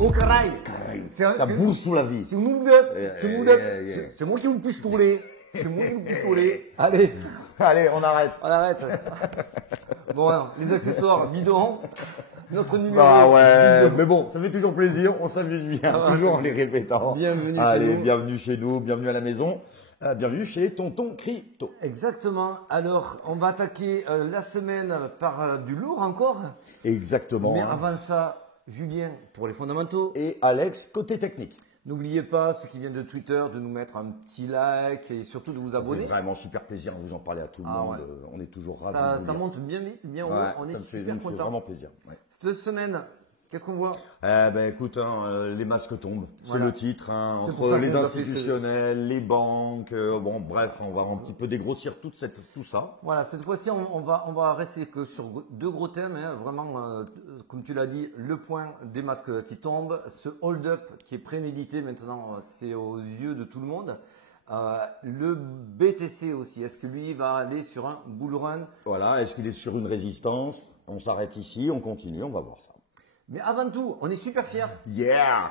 Au caraï. Ça boue sous la vie. C'est c'est moi qui vous pistolet. C'est moi qui vous pistolet. Allez, on arrête. On arrête. Bon, alors, les accessoires, bidon. Notre numéro. Bah ouais, mais bon, ça fait toujours plaisir, on s'amuse bien, toujours en les répétant. Bienvenue chez Allez, nous. bienvenue chez nous, bienvenue à la maison, bienvenue chez Tonton Crypto. Exactement. Alors, on va attaquer la semaine par du lourd encore. Exactement. Mais avant ça, Julien, pour les fondamentaux. Et Alex, côté technique. N'oubliez pas, ceux qui viennent de Twitter, de nous mettre un petit like et surtout de vous abonner. C'est vraiment super plaisir de vous en parler à tout le monde. Ouais. On est toujours ravis. Ça monte bien vite, bien haut. Ouais, On est ça super me fait content. vraiment plaisir. Ouais. Cette semaine, qu'est-ce qu'on voit? Écoute, les masques tombent. C'est Voilà. le titre, C'est pour entre ça les qu'on vous a fait institutionnels, les banques. Bon, bref, on va un petit peu dégrossir tout ça. Voilà, cette fois-ci, on va rester que sur deux gros thèmes. Hein, vraiment, comme tu l'as dit, le point des masques qui tombent, ce hold-up qui est prémédité maintenant, c'est aux yeux de tout le monde. Le BTC aussi, est-ce que lui va aller sur un bull run? Voilà, est-ce qu'il est sur une résistance? On s'arrête ici, on continue, on va voir ça. Mais avant tout, on est super fiers. Yeah!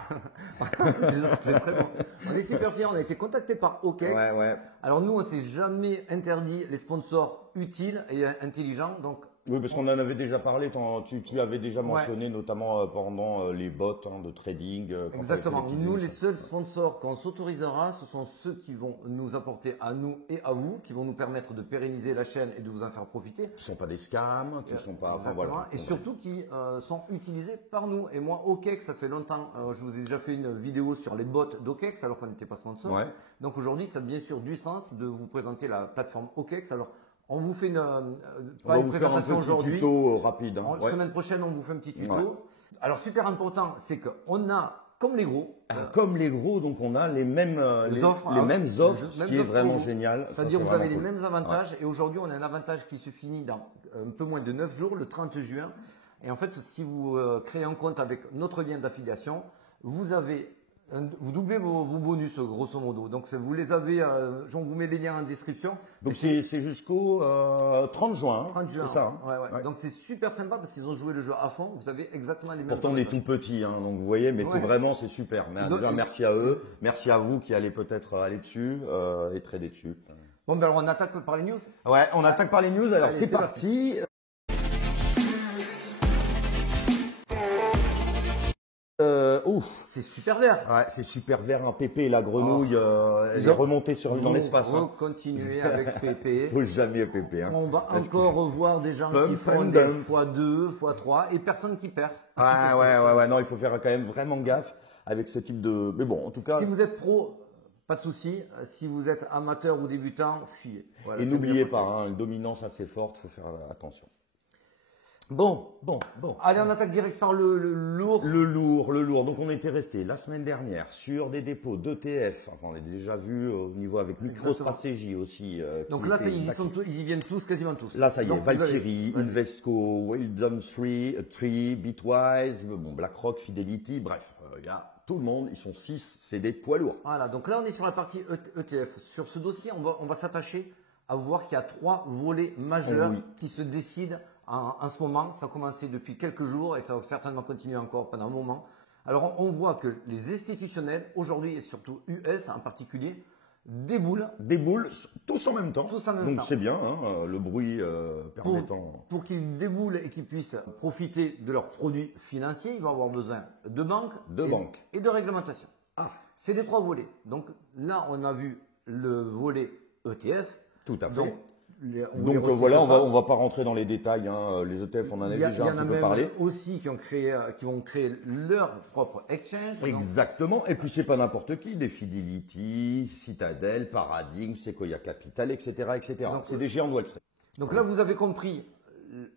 Déjà, c'était très bon. On est super fiers, on a été contacté par OKEx. Ouais. Alors nous, on s'est jamais interdit les sponsors utiles et intelligents. Donc, Oui, parce qu'on en avait déjà parlé, tu avais déjà mentionné notamment pendant les bots de trading. exactement. Nous, les seuls sponsors qu'on s'autorisera, ce sont ceux qui vont nous apporter à nous et à vous, qui vont nous permettre de pérenniser la chaîne et de vous en faire profiter. Qui ne sont pas des scams, qui ne sont pas... Exactement. Enfin, voilà. Et surtout qui sont utilisés par nous. Et moi, OKEx, ça fait longtemps, je vous ai déjà fait une vidéo sur les bots d'OKEx alors qu'on n'était pas sponsor. Ouais. Donc aujourd'hui, ça a bien sûr du sens de vous présenter la plateforme OKEx. Alors, on vous fait pas une présentation aujourd'hui. Tuto rapide. La semaine prochaine, on vous fait un petit tuto. Ouais. Alors, super important, c'est qu'on a, comme les gros. Comme les gros, donc on a les mêmes offres, ce qui est vraiment génial. C'est-à-dire vous avez les mêmes avantages. Et aujourd'hui, on a un avantage qui se finit dans un peu moins de 9 jours, le 30 juin. Et en fait, si vous créez un compte avec notre lien d'affiliation, vous doublez vos bonus, grosso modo. Donc, vous les avez, on vous met les liens en description. Donc, c'est jusqu'au 30 juin. 30 juin. C'est ça. Ouais. Donc, c'est super sympa parce qu'ils ont joué le jeu à fond. Vous avez exactement les mêmes. Pourtant, on est tout petit, donc vous voyez, mais c'est super. Mais déjà, merci à eux. Merci à vous qui allez peut-être aller dessus et trader dessus. Bon, ben alors, on attaque par les news. Ouais, on attaque par les news. Alors, c'est parti. C'est super vert. Ouais, c'est super vert, un Pépé, la grenouille, elle est remontée dans l'espace. On va continuer avec Pépé. Faut jamais Pépé. On va encore revoir des gens qui font des x2, x3 et personne qui perd. Ouais, non, il faut faire quand même vraiment gaffe avec ce type de... Mais bon, en tout cas... Si vous êtes pro, pas de souci. Si vous êtes amateur ou débutant, fuyez. Voilà, et n'oubliez pas, une dominance assez forte, faut faire attention. Bon. Allez, on attaque direct par le lourd. Le lourd. Donc, on était resté la semaine dernière sur des dépôts d'ETF. Enfin, on l'a déjà vu au niveau avec MicroStratégie aussi. Donc là, ils y viennent tous, quasiment tous. Là, ça y est, Valkyrie, Invesco, Wisdom 3, Bitwise, BlackRock, Fidelity, bref, il y a tout le monde, ils sont 6, c'est des poids lourds. Voilà, donc là, on est sur la partie ETF. Sur ce dossier, on va s'attacher à voir qu'il y a 3 volets majeurs qui se décident en ce moment. Ça a commencé depuis quelques jours et ça va certainement continuer encore pendant un moment. Alors, on voit que les institutionnels, aujourd'hui et surtout US en particulier, déboulent tous en même temps. Donc c'est bien, le bruit permettant. Pour qu'ils déboulent et qu'ils puissent profiter de leurs produits financiers, ils vont avoir besoin de banques et de réglementation. C'est les 3 volets. Donc là, on a vu le volet ETF. Tout à fait. Donc voilà, on va pas rentrer dans les détails. Les ETF, on en a déjà un petit peu parlé. Il y en a même aussi qui vont créer leur propre exchange. Exactement. Et puis c'est pas n'importe qui, des Fidelity, Citadel, Paradigm, Sequoia Capital, etc., etc. Donc c'est des géants de Wall Street. Donc là, vous avez compris.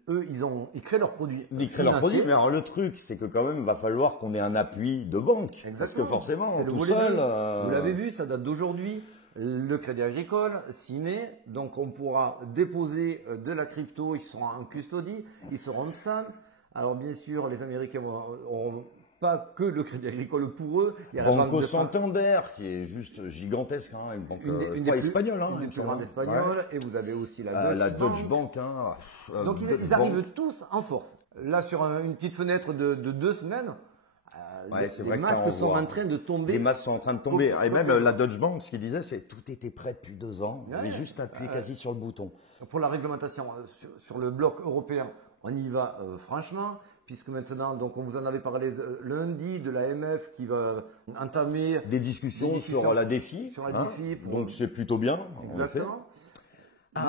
Eux, ils créent leurs produits. Ils créent leurs produits, mais alors le truc, c'est que quand même, il va falloir qu'on ait un appui de banque. Exactement. Parce que forcément, tout seul. Vous l'avez vu, ça date d'aujourd'hui. Le Crédit Agricole, 6 mai, donc on pourra déposer de la crypto, ils seront en custodie, ils seront en PSAN. Alors bien sûr, les Américains n'auront pas que le Crédit Agricole pour eux. Il y a la Banco Santander, qui est juste gigantesque, une banque espagnole. Une des plus grandes espagnoles, et vous avez aussi la Deutsche Bank. Donc ils arrivent tous en force. Là, sur une petite fenêtre de 2 semaines, c'est les vrai que ça masques sont envoie. en train de tomber. Les masques sont en train de tomber. Et même la Deutsche Bank, ce qu'il disait, c'est tout était prêt depuis 2 ans. On avait juste appuyé quasi sur le bouton. Pour la réglementation sur le bloc européen, on y va franchement, puisque maintenant, donc on vous en avait parlé lundi de l'AMF qui va entamer des discussions sur la défi. Sur la défi donc c'est plutôt bien. Exactement.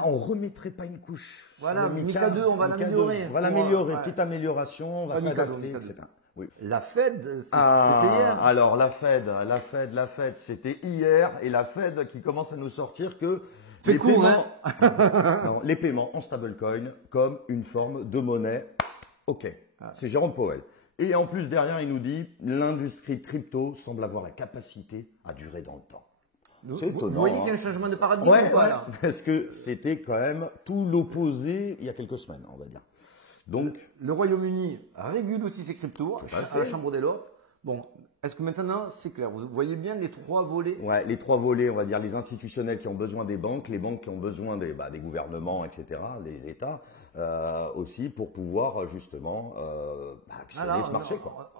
On remettrait pas une couche. Voilà, Mika 2, on va l'améliorer. On va l'améliorer, petite amélioration, on va s'adapter, etc. Oui. La Fed, c'était hier. Alors la Fed, c'était hier, et la Fed qui commence à nous sortir que les paiements, les paiements en stablecoin comme une forme de monnaie. Ok, c'est Jérôme Powell. Et en plus derrière, il nous dit l'industrie crypto semble avoir la capacité à durer dans le temps. C'est étonnant. Vous voyez qu'il y a un changement de paradigme ou pas là ? Parce que c'était quand même tout l'opposé il y a quelques semaines, on va dire. Donc, le Royaume-Uni régule aussi ses cryptos à la Chambre des Lords. Bon, est-ce que maintenant c'est clair ? Vous voyez bien les 3 volets ? Ouais, les 3 volets, on va dire les institutionnels qui ont besoin des banques, les banques qui ont besoin des gouvernements, etc., les États aussi pour pouvoir justement accélérer ce marché, quoi.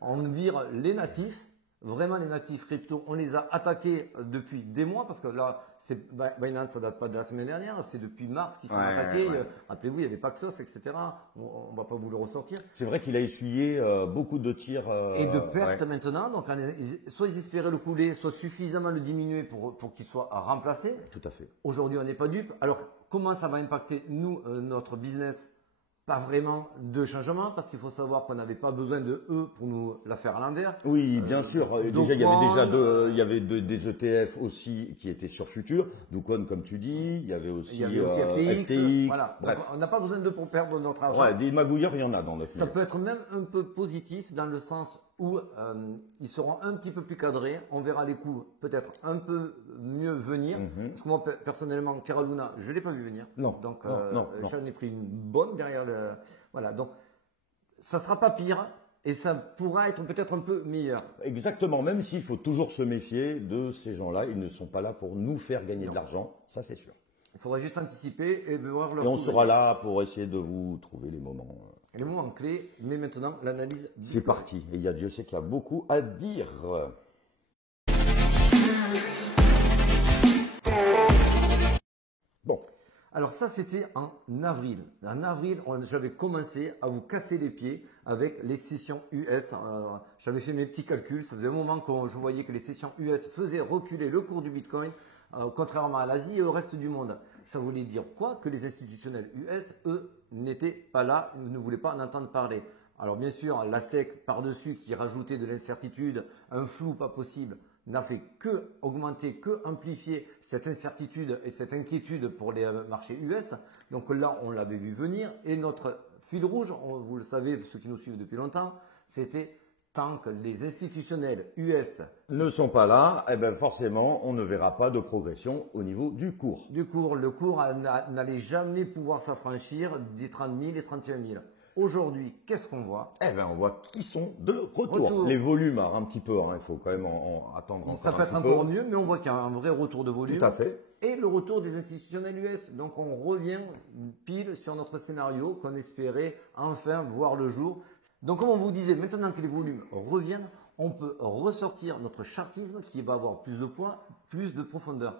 On vire les natifs. Vraiment, les natifs crypto, on les a attaqués depuis des mois parce que là, Binance, ça date pas de la semaine dernière, c'est depuis mars qu'ils sont attaqués. Rappelez-vous, il y avait Paxos, etc. On va pas vous le ressortir. C'est vrai qu'il a essuyé beaucoup de tirs et de pertes maintenant. Donc, soit ils espéraient le couler, soit suffisamment le diminuer pour qu'il soit remplacé. Tout à fait. Aujourd'hui, on n'est pas dupe. Alors, comment ça va impacter nous, notre business ? Pas vraiment de changement parce qu'il faut savoir qu'on n'avait pas besoin de eux pour nous la faire à l'envers. Oui, bien sûr. Déjà, il y avait des ETF aussi qui étaient sur Futur. Ducon, comme tu dis. Il y avait aussi FTX. Voilà. Bref. Donc, on n'a pas besoin d'eux pour perdre notre argent. Ouais, des magouilleurs, il y en a dans notre Ça peut être même un peu positif dans le sens où ils seront un petit peu plus cadrés. On verra les coûts peut-être un peu mieux venir. Parce que moi, personnellement, Terra Luna, je ne l'ai pas vu venir. Non. Donc, j'en ai pris une bonne derrière le... Voilà. Donc, ça ne sera pas pire et ça pourra être peut-être un peu meilleur. Exactement. Même s'il faut toujours se méfier de ces gens-là. Ils ne sont pas là pour nous faire gagner de l'argent. Ça, c'est sûr. Il faudra juste anticiper et voir leur... Et on sera là pour essayer de vous trouver les moments... Les moments clés, mais maintenant, l'analyse... C'est parti. Et il y a Dieu sait qu'il y a beaucoup à dire. Bon. Alors ça, c'était en avril. En avril, j'avais commencé à vous casser les pieds avec les sessions US. J'avais fait mes petits calculs. Ça faisait un moment que je voyais que les sessions US faisaient reculer le cours du Bitcoin, contrairement à l'Asie et au reste du monde. Ça voulait dire quoi ? Que les institutionnels US, eux, n'étaient pas là, ne voulaient pas en entendre parler. Alors bien sûr, la SEC par-dessus qui rajoutait de l'incertitude, un flou pas possible, n'a fait que augmenter, que amplifier cette incertitude et cette inquiétude pour les marchés US. Donc là, on l'avait vu venir. Et notre fil rouge, vous le savez, ceux qui nous suivent depuis longtemps, c'était tant que les institutionnels US ne sont pas là, eh ben forcément, on ne verra pas de progression au niveau du cours. Le cours n'allait jamais pouvoir s'affranchir des 30 000 et 31 000. Aujourd'hui, qu'est-ce qu'on voit ? Eh ben, on voit qu'ils sont de retour. Les volumes, un petit peu, il faut quand même attendre encore ça peut être encore mieux, mais on voit qu'il y a un vrai retour de volume. Tout à fait. Et le retour des institutionnels US. Donc, on revient pile sur notre scénario qu'on espérait enfin voir le jour. Donc, comme on vous disait, maintenant que les volumes reviennent, on peut ressortir notre chartisme qui va avoir plus de poids, plus de profondeur.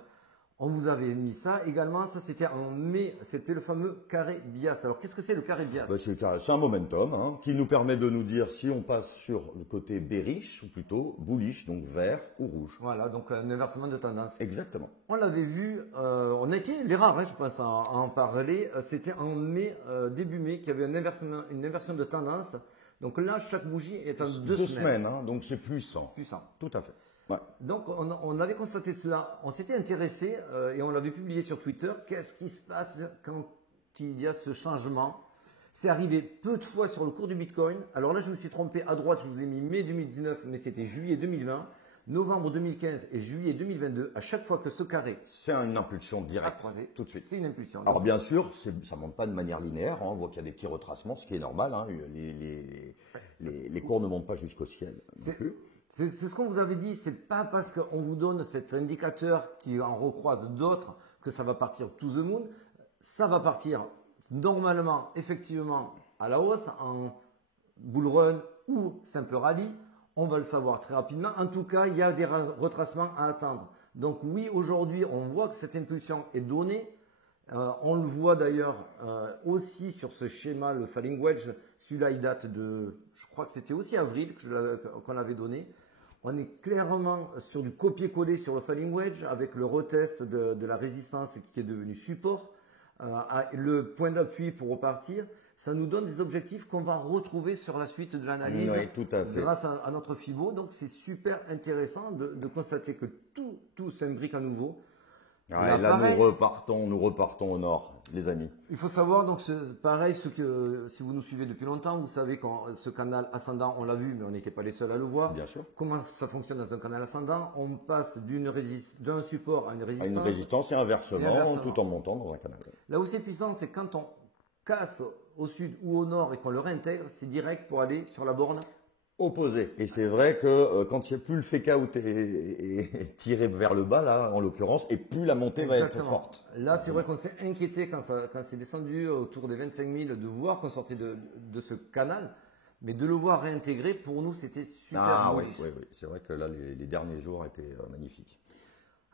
On vous avait mis ça également, ça c'était en mai, c'était le fameux carré Bias. Alors qu'est-ce que c'est le carré Bias ? C'est un momentum qui nous permet de nous dire si on passe sur le côté bearish ou plutôt bullish, donc vert ou rouge. Voilà, donc un inversement de tendance. Exactement. On l'avait vu, on a été les rares, je pense, à en parler. C'était en mai, début mai, qu'il y avait une inversion de tendance. Donc là, chaque bougie est en 2 semaines. Donc c'est puissant. Puissant. Tout à fait. Ouais. Donc, on avait constaté cela, on s'était intéressé et on l'avait publié sur Twitter. Qu'est-ce qui se passe quand il y a ce changement ? C'est arrivé peu de fois sur le cours du Bitcoin. Alors là, je me suis trompé à droite, je vous ai mis mai 2019, mais c'était juillet 2020, novembre 2015 et juillet 2022. À chaque fois que ce carré... C'est une impulsion directe, tout de suite. C'est une impulsion. Alors bien sûr, ça ne monte pas de manière linéaire. On voit qu'il y a des petits retracements, ce qui est normal. Les cours ne montent pas jusqu'au ciel. C'est ce qu'on vous avait dit, c'est pas parce qu'on vous donne cet indicateur qui en recroise d'autres que ça va partir to the moon. Ça va partir normalement, effectivement, à la hausse, en bull run ou simple rallye. On va le savoir très rapidement. En tout cas, il y a des retracements à attendre. Donc oui, aujourd'hui, on voit que cette impulsion est donnée. On le voit d'ailleurs aussi sur ce schéma, le falling wedge. Celui-là, il date de, je crois que c'était aussi avril qu'on l'avait donné. On est clairement sur du copier-coller sur le falling wedge avec le retest de la résistance qui est devenu support, le point d'appui pour repartir. Ça nous donne des objectifs qu'on va retrouver sur la suite de l'analyse grâce à notre FIBO. Donc c'est super intéressant de constater que tout s'imbrique à nouveau. Ouais, là, nous repartons au nord, les amis. Il faut savoir, donc, pareil, si vous nous suivez depuis longtemps, vous savez que ce canal ascendant, on l'a vu, mais on n'était pas les seuls à le voir. Bien sûr. Comment ça fonctionne dans un canal ascendant? On passe d'un support à une résistance. À une résistance et inversement, tout en montant dans un canal. Là où c'est puissant, c'est quand on casse au sud ou au nord et qu'on le réintègre, c'est direct pour aller sur la borne opposé. Et c'est vrai que quand il n'y a plus le fake out et tiré vers le bas, là, en l'occurrence, et plus la montée va être forte. Là, c'est vrai qu'on s'est inquiété quand c'est descendu autour des 25 000 de voir qu'on sortait de ce canal. Mais de le voir réintégrer, pour nous, c'était super oui. C'est vrai que là, les derniers jours étaient magnifiques.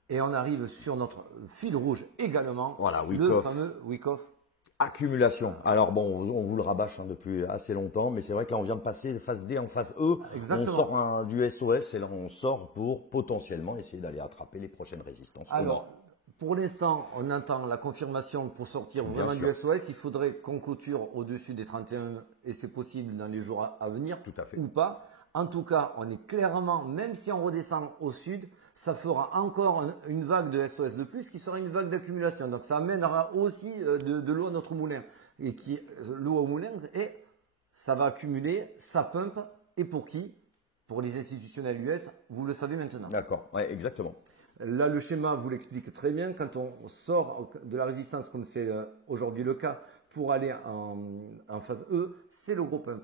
Et on arrive sur notre fil rouge également. Voilà, le fameux Wyckoff. Accumulation. Alors bon, on vous le rabâche depuis assez longtemps, mais c'est vrai que là on vient de passer de phase D en phase E. Exactement. On sort du SOS et là on sort pour potentiellement essayer d'aller attraper les prochaines résistances. Alors, pour l'instant, on attend la confirmation pour sortir vraiment du SOS. Il faudrait qu'on clôture au-dessus des 31 et c'est possible dans les jours à venir. Tout à fait. Ou pas. En tout cas, on est clairement, même si on redescend au sud, ça fera encore une vague de SOS de plus qui sera une vague d'accumulation. Donc ça amènera aussi de l'eau à notre moulin. Et l'eau au moulin, et ça va accumuler, ça pump. Et pour qui? Pour les institutionnels US, vous le savez maintenant. D'accord, ouais, exactement. Là, le schéma vous l'explique très bien. Quand on sort de la résistance, comme c'est aujourd'hui le cas, pour aller en phase E, c'est le gros pump.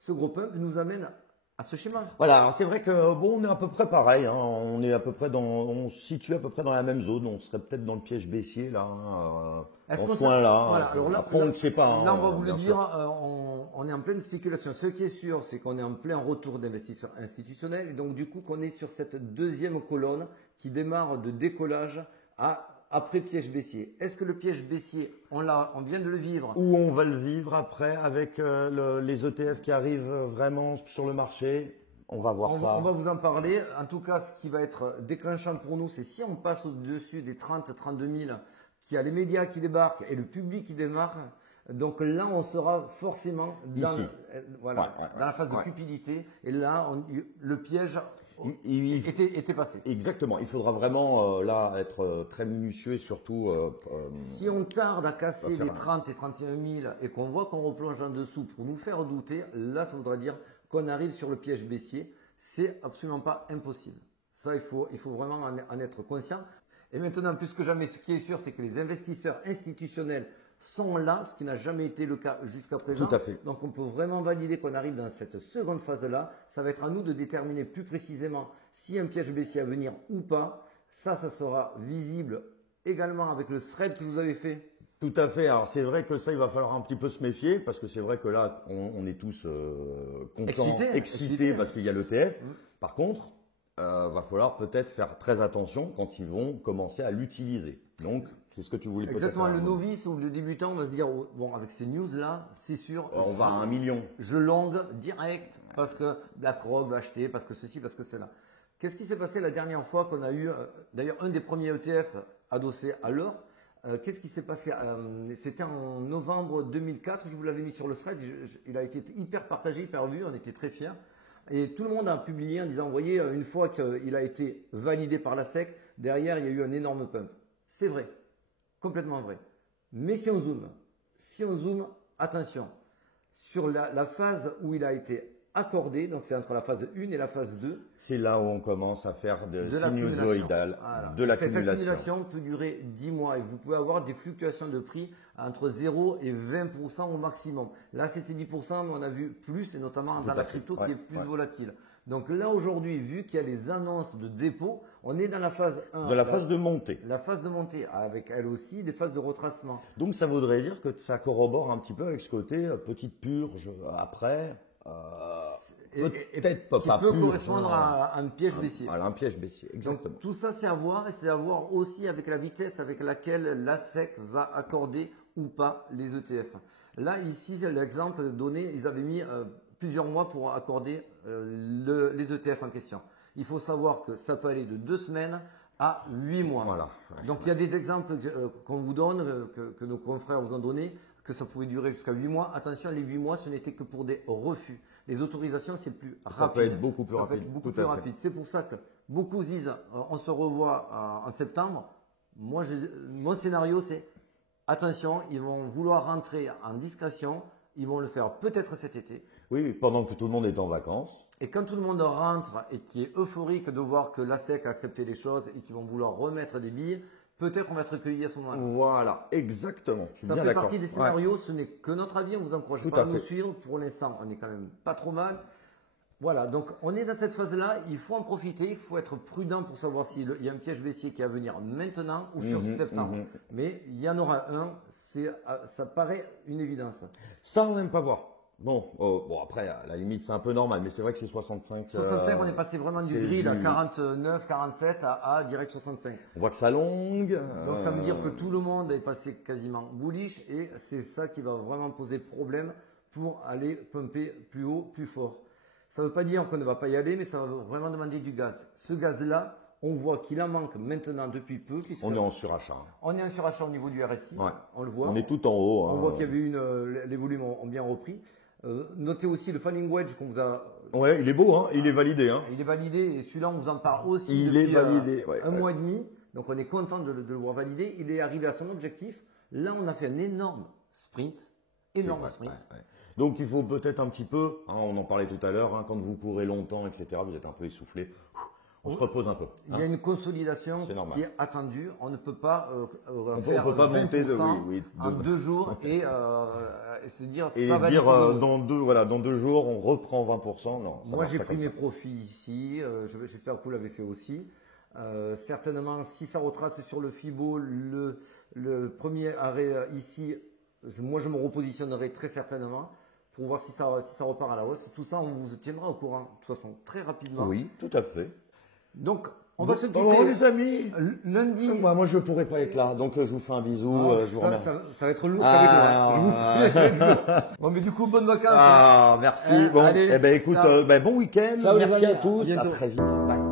Ce gros pump nous amène à ce schéma. Voilà, alors c'est vrai que bon, on est à peu près pareil, hein, on se situe à peu près dans la même zone, on serait peut-être dans le piège baissier là, dans ce coin-là. Voilà, alors là, après on ne sait pas. Là, on va vous le dire, on est en pleine spéculation. Ce qui est sûr, c'est qu'on est en plein retour d'investisseurs institutionnels, et donc du coup qu'on est sur cette deuxième colonne qui démarre de décollage après piège baissier. Est-ce que le piège baissier, on vient de le vivre? Ou on va le vivre après avec les ETF qui arrivent vraiment sur le marché? On va voir ça. On va vous en parler. En tout cas, ce qui va être déclenchant pour nous, c'est si on passe au-dessus des 30-32 000, qu'il y a les médias qui débarquent et le public qui démarre. Donc là, on sera forcément dans la phase de cupidité. Et là, le piège était passé. Exactement. Il faudra vraiment là être très minutieux et surtout. Si on tarde à casser les 30 et 31 000 et qu'on voit qu'on replonge en dessous pour nous faire douter, là, ça voudra dire qu'on arrive sur le piège baissier. C'est absolument pas impossible. Ça, il faut vraiment en être conscient. Et maintenant, plus que jamais, ce qui est sûr, c'est que les investisseurs institutionnels sont là, ce qui n'a jamais été le cas jusqu'à présent. Tout à fait. Donc on peut vraiment valider qu'on arrive dans cette seconde phase-là. Ça va être à nous de déterminer plus précisément si un piège baissier à venir ou pas. Ça sera visible également avec le thread que je vous avais fait. Tout à fait. Alors c'est vrai que ça, il va falloir un petit peu se méfier parce que c'est vrai que là, on est tous contents, excités parce qu'il y a l'ETF. Par contre, va falloir peut-être faire très attention quand ils vont commencer à l'utiliser. Donc, c'est ce que tu voulais peut-être. Exactement. Le novice ou le débutant va se dire, bon, avec ces news-là, c'est sûr. On va à 1 million. Je longue direct parce que BlackRock va acheter, parce que ceci, parce que cela. Qu'est-ce qui s'est passé la dernière fois qu'on a eu, d'ailleurs, un des premiers ETF adossé à l'or? Qu'est-ce qui s'est passé? C'était en novembre 2004, je vous l'avais mis sur le thread, il a été hyper partagé, hyper vu, on était très fiers. Et tout le monde a publié en disant, vous voyez, une fois qu'il a été validé par la SEC, derrière, il y a eu un énorme pump. C'est vrai, complètement vrai. Mais si on zoome, attention, sur la phase où il a été accordé, donc c'est entre la phase 1 et la phase 2. C'est là où on commence à faire de sinusoïdal, de l'accumulation. Cette accumulation peut durer 10 mois et vous pouvez avoir des fluctuations de prix entre 0 et 20% au maximum. Là, c'était 10%, mais on a vu plus, et notamment dans la crypto qui est plus volatile. Donc là, aujourd'hui, vu qu'il y a les annonces de dépôt, on est dans la phase 1. De la phase de montée. La phase de montée, avec elle aussi des phases de retracement. Donc ça voudrait dire que ça corrobore un petit peu avec ce côté petite purge après. peut-être qui peut correspondre à un piège baissier. Voilà, un piège baissier, exactement. Donc, tout ça, c'est à voir, et c'est à voir aussi avec la vitesse avec laquelle la SEC va accorder ou pas les ETF. Là, ici, l'exemple donné, ils avaient mis plusieurs mois pour accorder les ETF en question. Il faut savoir que ça peut aller de 2 semaines à 8 mois. Voilà. Donc, il y a des exemples qu'on vous donne, que nos confrères vous ont donné, que ça pouvait durer jusqu'à 8 mois. Attention, les 8 mois, ce n'était que pour des refus. Les autorisations, c'est plus rapide. Ça peut être beaucoup plus rapide. Ça peut être beaucoup plus rapide. C'est pour ça que beaucoup disent, on se revoit en septembre. Moi, mon scénario, c'est attention, ils vont vouloir rentrer en discrétion. Ils vont le faire peut-être cet été. Oui, pendant que tout le monde est en vacances. Et quand tout le monde rentre et qui est euphorique de voir que la SEC a accepté les choses et qu'ils vont vouloir remettre des billes, peut-être on va être recueillis à ce moment-là. Voilà, exactement. Ça fait partie des scénarios, ce n'est que notre avis, on vous encourage pas à nous suivre. Pour l'instant, on est quand même pas trop mal. Voilà, donc on est dans cette phase-là, il faut en profiter, il faut être prudent pour savoir s'il y a un piège baissier qui va venir maintenant ou sur septembre. Mais il y en aura un, ça paraît une évidence. Ça, on n'aime pas voir. Bon, après, à la limite, c'est un peu normal, mais c'est vrai que c'est 65. 65, on est passé vraiment du grill à 49, 47 à direct 65. On voit que ça longue. Donc ça veut dire que tout le monde est passé quasiment bullish et c'est ça qui va vraiment poser problème pour aller pumper plus haut, plus fort. Ça ne veut pas dire qu'on ne va pas y aller, mais ça va vraiment demander du gaz. Ce gaz-là, on voit qu'il en manque maintenant depuis peu. On est en surachat. On est en surachat au niveau du RSI. Ouais. On le voit. On est tout en haut. On voit qu'il y avait les volumes ont bien repris. Notez aussi le falling wedge qu'on vous a. Ouais, il est beau, hein. Il est validé, hein. Il est validé et celui-là, on vous en parle aussi. Il depuis, est validé. Un mois et demi. Donc, on est content de le voir validé. Il est arrivé à son objectif. Là, on a fait un énorme sprint. Énorme sprint. Ouais. Donc, il faut peut-être un petit peu, hein, on en parlait tout à l'heure, hein, quand vous courez longtemps, etc., vous êtes un peu essoufflé. On se repose un peu. Il y a une consolidation qui est attendue. On ne peut pas faire on peut pas monter en 2 jours et se dire et ça va dire dans 2 jours on reprend 20%. Non. Moi j'ai pris mes profits ici. J'espère que vous l'avez fait aussi. Certainement, si ça retrace sur le FIBO, le premier arrêt ici, moi je me repositionnerai très certainement pour voir si ça repart à la hausse. Tout ça, on vous tiendra au courant de toute façon très rapidement. Oui, tout à fait. Donc, on va se quitter. Bon, les amis. Lundi. Moi, je pourrais pas être là. Donc, je vous fais un bisou. Je vous remercie. Ça va être lourd avec moi. Je vous fais. Bon, mais du coup, bonnes vacances. Merci. Bon, allez, écoute, bon week-end. Merci à tous. À très vite. Bye.